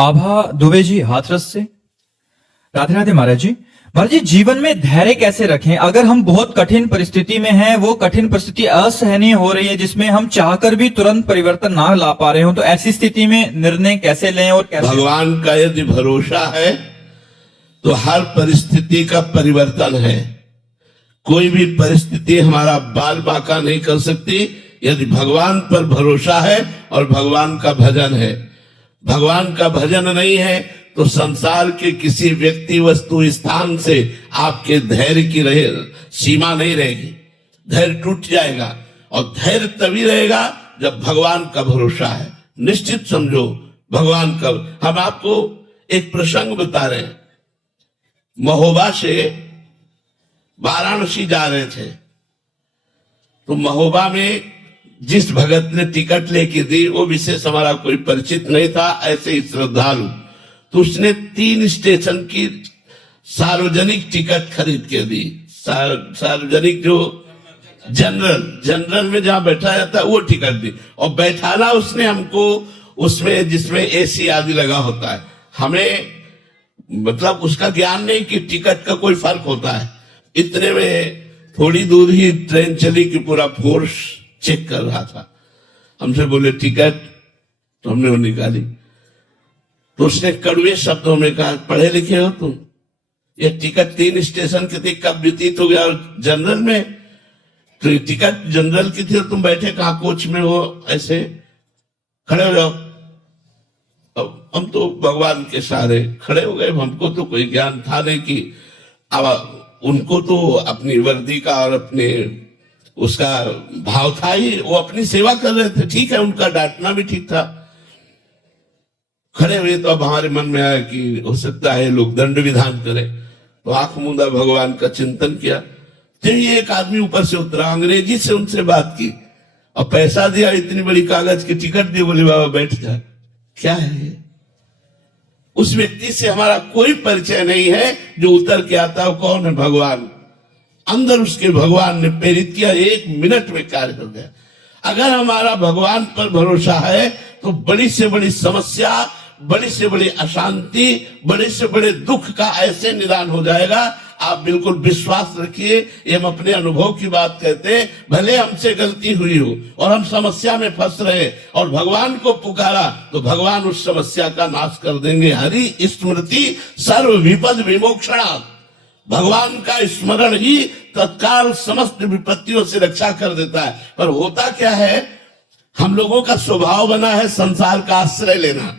आभा दुबे जी हाथरस से। राधे राधे महाराज जी। महाराज जी, जीवन में धैर्य कैसे रखें? अगर हम बहुत कठिन परिस्थिति में हैं, वो कठिन परिस्थिति असहनीय हो रही है जिसमें हम चाहकर भी तुरंत परिवर्तन ना ला पा रहे हो, तो ऐसी स्थिति में निर्णय कैसे लें और कैसे? भगवान का यदि भरोसा है तो हर परिस्थिति का परिवर्तन है। कोई भी परिस्थिति हमारा बाल बांका नहीं कर सकती यदि भगवान पर भरोसा है और भगवान का भजन है। भगवान का भजन नहीं है तो संसार के किसी व्यक्ति वस्तु स्थान से आपके धैर्य की सीमा नहीं रहेगी। धैर्य टूट जाएगा और धैर्य तभी रहेगा जब भगवान का भरोसा है। निश्चित समझो भगवान का। हम आपको एक प्रसंग बता रहे हैं। महोबा से वाराणसी जा रहे थे तो महोबा में जिस भगत ने टिकट लेके दी वो विशेष हमारा कोई परिचित नहीं था, ऐसे ही श्रद्धालु। तो उसने 3 स्टेशन की सार्वजनिक टिकट खरीद के दी। सार्वजनिक जो जनरल में जहां बैठा जाता है वो टिकट दी और बैठाना उसने हमको उसमें जिसमें एसी आदि लगा होता है। हमें मतलब उसका ज्ञान नहीं कि टिकट का कोई फर्क होता है। इतने में थोड़ी दूर ही ट्रेन चली कि पूरा फोर्स चेक कर रहा था। हमसे बोले टिकट, तो हमने वो निकाली। तो उसने कड़वे शब्दों में कहा, पढ़े लिखे हो तुम? ये टिकट 3 स्टेशन की थी, कब व्यतीत हो गया जनरल में? तो ये टिकट जनरल की थी और तुम बैठे कहा कोच में हो? ऐसे खड़े हो जाओ। अब हम तो भगवान के सहारे खड़े हो गए। हमको तो कोई ज्ञान था नहीं कि अब उनको तो अपनी वर्दी का और अपने उसका भाव था ही, वो अपनी सेवा कर रहे थे। ठीक है, उनका डांटना भी ठीक था। खड़े हुए तो अब हमारे मन में आया कि हो सकता है लोग दंड विधान करें, तो आंख मूंदा भगवान का चिंतन किया। फिर ये एक आदमी ऊपर से उतरा, अंग्रेजी से उनसे बात की और पैसा दिया, इतनी बड़ी कागज की टिकट दी, बोले बाबा बैठ जा। क्या है ये? उस व्यक्ति से हमारा कोई परिचय नहीं है। जो उतर के आता है कौन है? भगवान। अंदर उसके भगवान ने प्रेरित किया, 1 मिनट में कार्य कर गया। अगर हमारा भगवान पर भरोसा है तो बड़ी से बड़ी समस्या, बड़ी से बड़ी अशांति, बड़े से बड़े दुख का ऐसे निदान हो जाएगा। आप बिल्कुल विश्वास रखिए, ये हम अपने अनुभव की बात कहते हैं। भले हमसे गलती हुई हो और हम समस्या में फंस रहे और भगवान को पुकारा तो भगवान उस समस्या का नाश कर देंगे। हरि स्मृति सर्व विपद विमोक्षणा। भगवान का स्मरण ही तत्काल समस्त विपत्तियों से रक्षा कर देता है। पर होता क्या है, हम लोगों का स्वभाव बना है संसार का आश्रय लेना।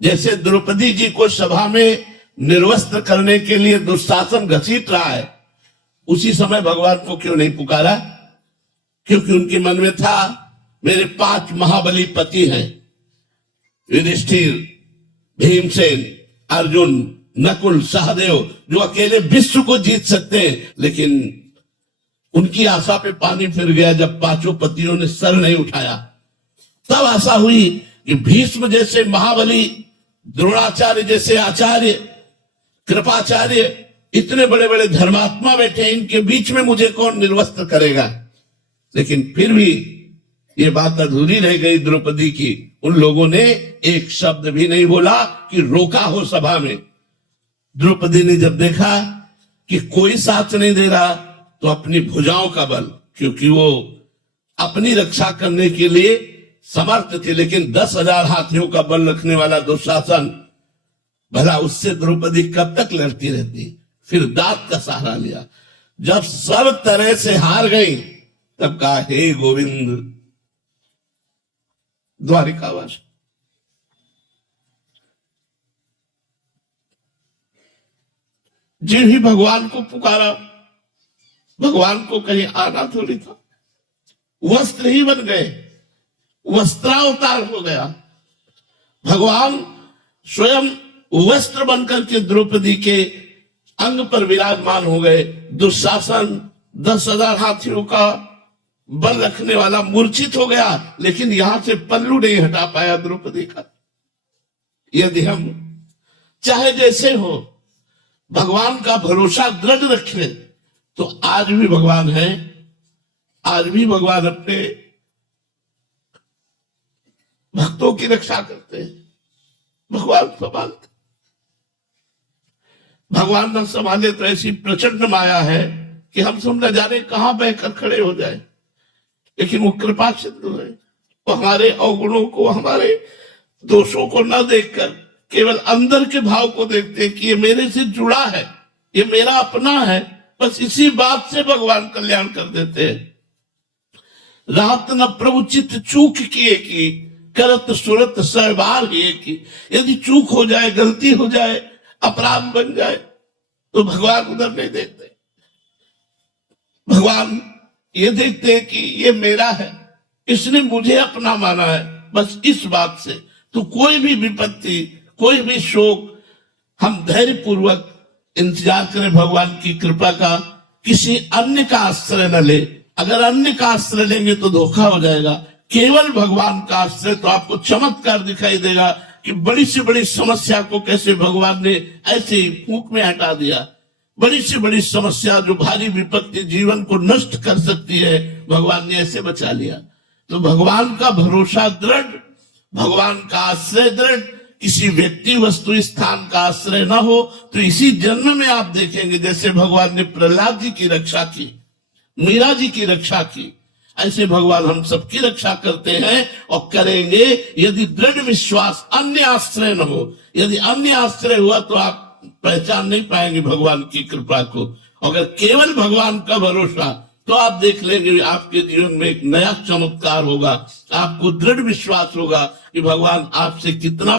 जैसे द्रौपदी जी को सभा में निर्वस्त्र करने के लिए दुशासन घसीट रहा है, उसी समय भगवान को क्यों नहीं पुकारा? क्योंकि उनके मन में था मेरे 5 महाबली पति हैं, युधिष्ठिर, भीमसेन, अर्जुन, नकुल, सहदेव, जो अकेले विश्व को जीत सकते हैं। लेकिन उनकी आशा पे पानी फिर गया जब 5 पतियों ने सर नहीं उठाया। तब आशा हुई कि भीष्म जैसे महाबली, द्रोणाचार्य जैसे आचार्य, कृपाचार्य, इतने बड़े बड़े धर्मात्मा बैठे, इनके बीच में मुझे कौन निर्वस्त्र करेगा? लेकिन फिर भी ये बात अधूरी रह गई द्रौपदी की। उन लोगों ने एक शब्द भी नहीं बोला कि रोका हो सभा में। द्रौपदी ने जब देखा कि कोई साथ नहीं दे रहा तो अपनी भुजाओं का बल, क्योंकि वो अपनी रक्षा करने के लिए समर्थ थे, लेकिन 10,000 हाथियों का बल रखने वाला दुशासन, भला उससे द्रौपदी कब तक लड़ती रहती? फिर दांत का सहारा लिया। जब सब तरह से हार गई तब कहा, हे गोविंद द्वारिकावास। जिन ही भगवान को पुकारा, भगवान को कहीं आना थोड़ी था। वस्त्र ही बन गए, वस्त्रावतार हो गया। भगवान स्वयं वस्त्र बनकर के द्रौपदी के अंग पर विराजमान हो गए। दुशासन 10,000 हाथियों का बल रखने वाला मूर्छित हो गया, लेकिन यहां से पल्लू नहीं हटा पाया द्रौपदी का। यदि हम चाहे जैसे हो भगवान का भरोसा दृढ़ रखें तो आज भी भगवान है। आज भी भगवान अपने भक्तों की रक्षा करते हैं। भगवान संभालते। भगवान न संभाले तो ऐसी प्रचंड माया है कि हम सब न जाने कहां बहकर खड़े हो जाए, लेकिन वो कृपा सिंधु है। वो हमारे अवगुणों को, हमारे दोषों को न देखकर केवल अंदर के भाव को देखते हैं कि ये मेरे से जुड़ा है, ये मेरा अपना है। बस इसी बात से भगवान कल्याण कर देते हैं। रात न प्रभु चित्त चूक किए की, करत सुरत सहबार ही की। यदि चूक हो जाए, गलती हो जाए, अपराध बन जाए, तो भगवान उधर नहीं देखते। भगवान ये देखते हैं कि ये मेरा है, इसने मुझे अपना माना है। बस इस बात से तो कोई भी विपत्ति, कोई भी शोक, हम धैर्य पूर्वक इंतजार करें भगवान की कृपा का। किसी अन्य का आश्रय न ले। अगर अन्य का आश्रय लेंगे तो धोखा हो जाएगा। केवल भगवान का आश्रय, तो आपको चमत्कार दिखाई देगा कि बड़ी से बड़ी समस्या को कैसे भगवान ने ऐसे ही फूंक में हटा दिया। बड़ी से बड़ी समस्या, जो भारी विपत्ति जीवन को नष्ट कर सकती है, भगवान ने ऐसे बचा लिया। तो भगवान का भरोसा दृढ़, भगवान का आश्रय दृढ़। किसी व्यक्ति, वस्तु, स्थान का आश्रय ना हो तो इसी जन्म में आप देखेंगे जैसे भगवान ने प्रहलाद जी की रक्षा की, मीरा जी की रक्षा की, ऐसे भगवान हम सबकी रक्षा करते हैं और करेंगे। यदि दृढ़ विश्वास, अन्य आश्रय न हो। यदि अन्य आश्रय हुआ तो आप पहचान नहीं पाएंगे भगवान की कृपा को। अगर केवल भगवान का भरोसा, तो आप देख लेंगे आपके जीवन में एक नया चमत्कार होगा। आपको दृढ़ विश्वास होगा कि भगवान आपसे कितना